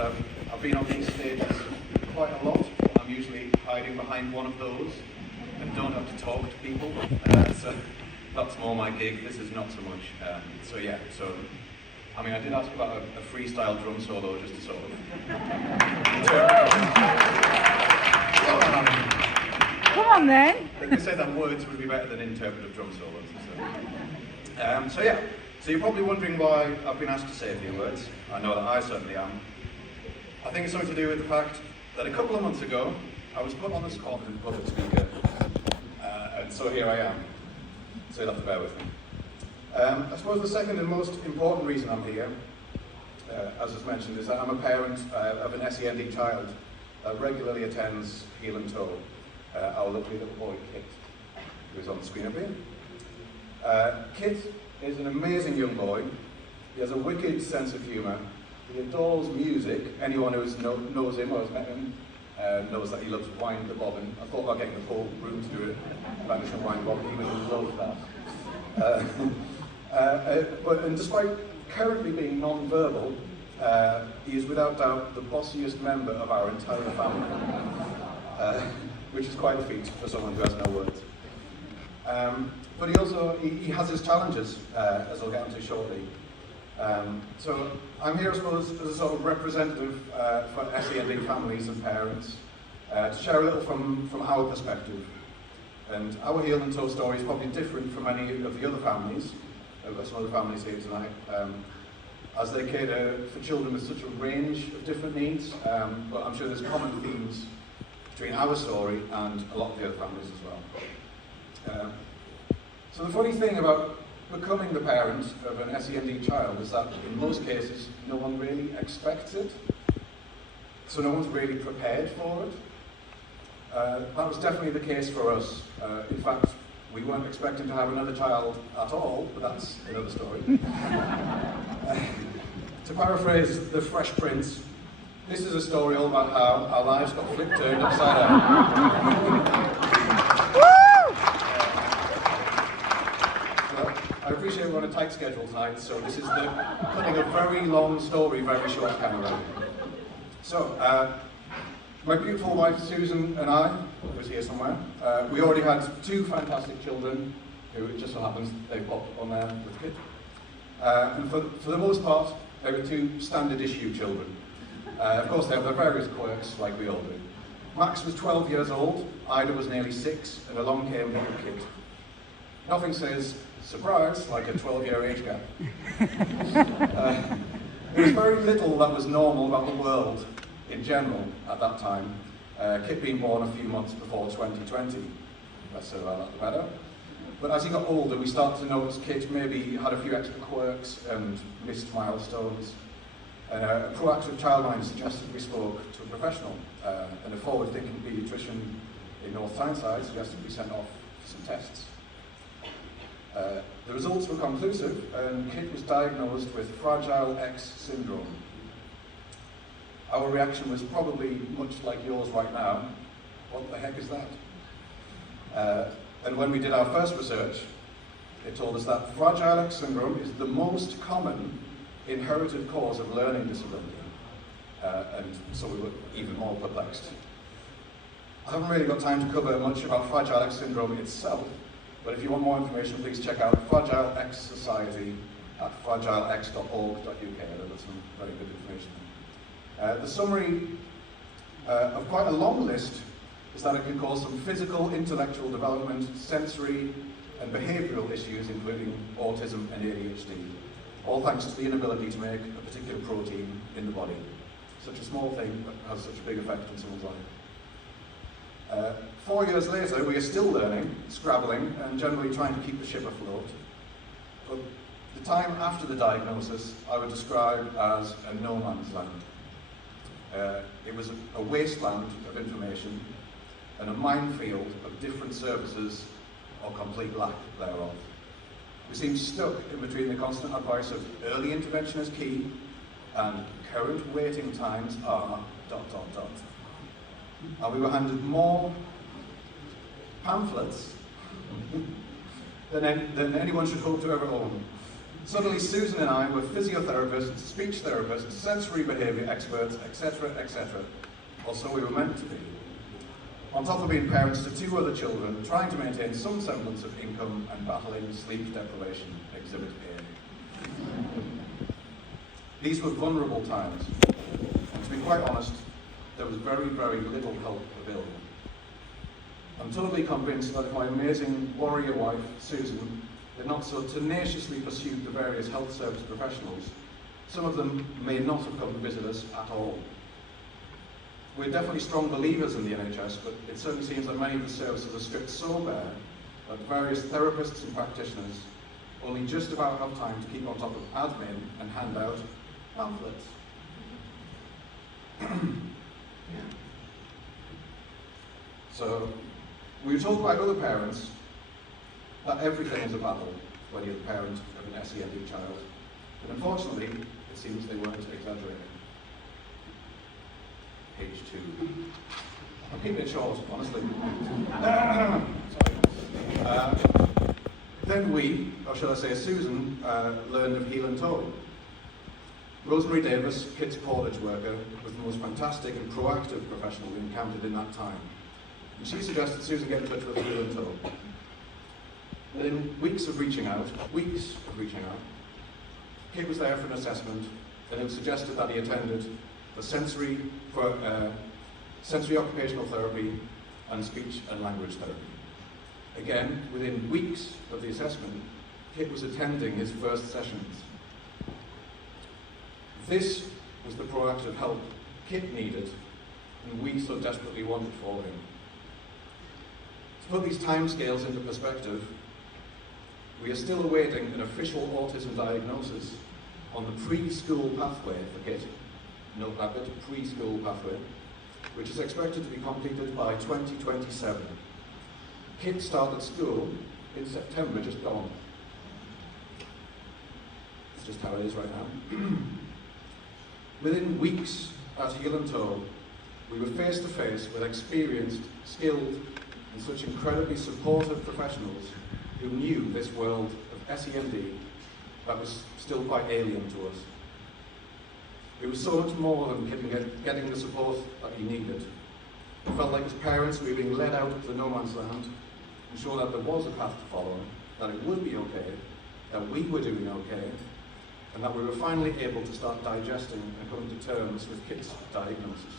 I've been on these stages quite a lot. I'm usually hiding behind one of those and don't have to talk to people. So that's more my gig. This is not so much. I mean, I did ask about a freestyle drum solo just to sort of Come on then. They say that words would be better than interpretive drum solos. So you're probably wondering why I've been asked to say a few words. I know that I certainly am. I think it's something to do with the fact that a couple of months ago, I was put on the spot as a public speaker, and so here I am. So you'll have to bear with me. I suppose the second and most important reason I'm here, as was mentioned, is that I'm a parent of an SEND child that regularly attends Heel and Toe, our lovely little boy, Kit, who's on the screen up here. Kit is an amazing young boy. He has a wicked sense of humour. He adores music. Anyone who knows him or has met him knows that he loves Wind the Bobbin. I thought about getting the whole room to do it. Spanish and Wind the Bobbin. He would love that. But despite currently being non-verbal, he is without doubt the bossiest member of our entire family, which is quite a feat for someone who has no words. But he has his challenges, as I'll get into shortly. So I'm here, I suppose, as a sort of representative for SEND families and parents, to share a little from our perspective. And our Heel and Toe story is probably different from any of the other families. We've got some other families here tonight, as they cater for children with such a range of different needs, but I'm sure there's common themes between our story and a lot of the other families as well. So the funny thing about becoming the parent of an SEND child is that in most cases no one really expects it, so no one's really prepared for it. That was definitely the case for us. In fact, we weren't expecting to have another child at all, but that's another story. To paraphrase The Fresh Prince, this is a story all about how our lives got flipped turned upside down. I appreciate we're on a tight schedule tonight, so this is cutting a very long story, very short camera. So, my beautiful wife Susan and I, who's here somewhere, we already had two fantastic children, who it just so happens they popped up on there with Kit. And for the most part, they were two standard issue children. Of course, they have their various quirks, like we all do. Max was 12 years old, Ida was nearly 6, and along came little Kit. Nothing says surprise like a 12-year age gap. There was very little that was normal about the world in general at that time. Kit being born a few months before 2020. Let's say about that the better. But as he got older, we started to notice Kit maybe had a few extra quirks and missed milestones. And a proactive childminder suggested we spoke to a professional, and a forward-thinking paediatrician in North Tyneside suggested we send off for some tests. The results were conclusive, and Kit was diagnosed with Fragile X syndrome. Our reaction was probably much like yours right now. What the heck is that? And when we did our first research, it told us that Fragile X syndrome is the most common inherited cause of learning disability. And so we were even more perplexed. I haven't really got time to cover much about Fragile X syndrome itself, but if you want more information, please check out Fragile X Society at fragilex.org.uk. There's some very good information. The summary of quite a long list is that it can cause some physical, intellectual development, sensory and behavioural issues, including autism and ADHD, all thanks to the inability to make a particular protein in the body. Such a small thing that has such a big effect on someone's life. 4 years later, we are still learning, scrabbling, and generally trying to keep the ship afloat. But the time after the diagnosis, I would describe as a no man's land. It was a wasteland of information and a minefield of different services or complete lack thereof. We seemed stuck in between the constant advice of early intervention is key and current waiting times are ... And we were handed more pamphlets than anyone should hope to ever own. Suddenly Susan and I were physiotherapists, speech therapists, sensory behaviour experts, etc., etc. Or so we were meant to be. On top of being parents to 2 other children, trying to maintain some semblance of income and battling sleep deprivation, Exhibit A. These were vulnerable times, and to be quite honest, there was very, very little help available. I'm totally convinced that if my amazing warrior wife, Susan, had not so tenaciously pursued the various health service professionals, some of them may not have come to visit us at all. We're definitely strong believers in the NHS, but it certainly seems that many of the services are stripped so bare that various therapists and practitioners only just about have time to keep on top of admin and hand out pamphlets. So, we were told by other parents that everything is a battle when you're the parent of an SEND child. But unfortunately, it seems they weren't exaggerating. Page 2. I'm keeping it short, honestly. Then we, or shall I say Susan, learned of heel and toe. Rosemary Davis, Kit's portage worker, was the most fantastic and proactive professional we encountered in that time. And she suggested Susan get in touch with heel and toe. Within weeks of reaching out, Kit was there for an assessment, and it was suggested that he attended the sensory occupational therapy and speech and language therapy. Again, within weeks of the assessment, Kit was attending his first sessions. This was the proactive help Kit needed, and we so desperately wanted for him. To put these timescales into perspective, we are still awaiting an official autism diagnosis on the preschool pathway for Kit. Note that bit, preschool pathway, which is expected to be completed by 2027. Kit started school in September, just gone. It's just how it is right now. Within weeks at Heel and Toe, we were face to face with experienced, skilled, and such incredibly supportive professionals who knew this world of SEND that was still quite alien to us. It was so much more than getting the support that he needed. It felt like as parents we were being led out to no man's land and shown that there was a path to follow, that it would be okay, that we were doing okay, and that we were finally able to start digesting and coming to terms with Kit's diagnosis.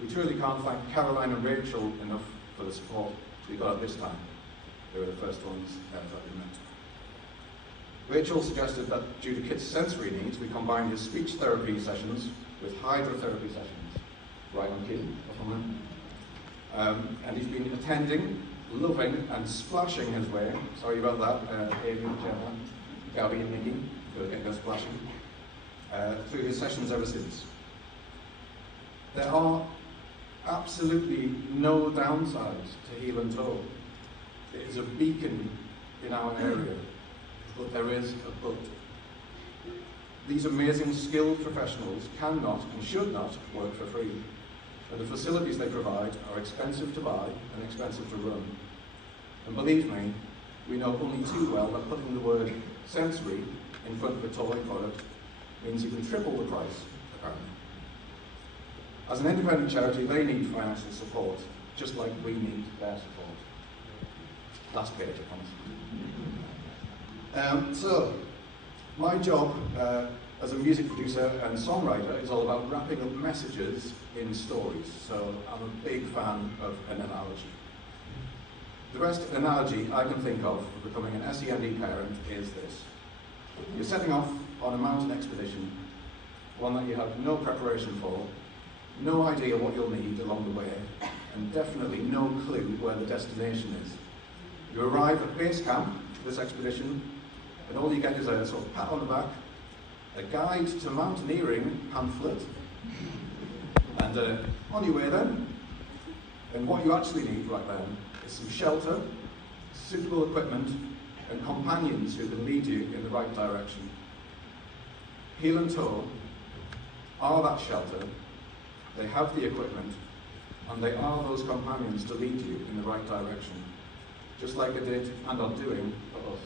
We truly can't thank Caroline and Rachel enough for the support we got at this time. They were the first ones that we met. Rachel suggested that due to Kit's sensory needs, we combined his speech therapy sessions with hydrotherapy sessions. Right on, Kit, and he's been attending, loving, and splashing his way. Sorry about that, Adrian, Gemma, Gabby, and Nikki, for getting us splashing, through his sessions ever since. There are absolutely no downsides to Heel and Toe. It is a beacon in our area. But there is a but. These amazing skilled professionals cannot and should not work for free. And the facilities they provide are expensive to buy and expensive to run. And believe me, we know only too well that putting the word sensory in front of a toy product means you can triple the price, apparently. As an independent charity, they need financial support, just like we need their support. Last page, I promise. So, my job as a music producer and songwriter is all about wrapping up messages in stories. So, I'm a big fan of an analogy. The best analogy I can think of for becoming an SEND parent is this. You're setting off on a mountain expedition, one that you have no preparation for, no idea what you'll need along the way, and definitely no clue where the destination is. You arrive at base camp for this expedition, and all you get is a sort of pat on the back, a guide to mountaineering pamphlet, and on your way then. And what you actually need right then is some shelter, suitable equipment, and companions who can lead you in the right direction. Heel and Toe are that shelter, they have the equipment, and they are those companions to lead you in the right direction, just like they did and are doing for us.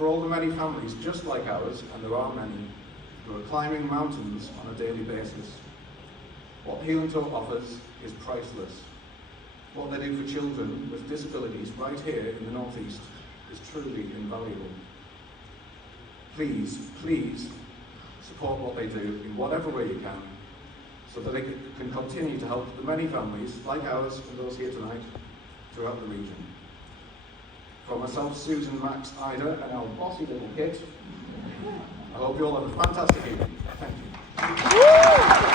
For all the many families just like ours, and there are many, who are climbing mountains on a daily basis, what Healing Toe offers is priceless. What they do for children with disabilities right here in the Northeast is truly invaluable. Please, please support what they do in whatever way you can, so that they can continue to help the many families like ours and those here tonight throughout the region. For myself, Susan, Max, Ida, and our bossy little kid, I hope you all have a fantastic evening. Thank you.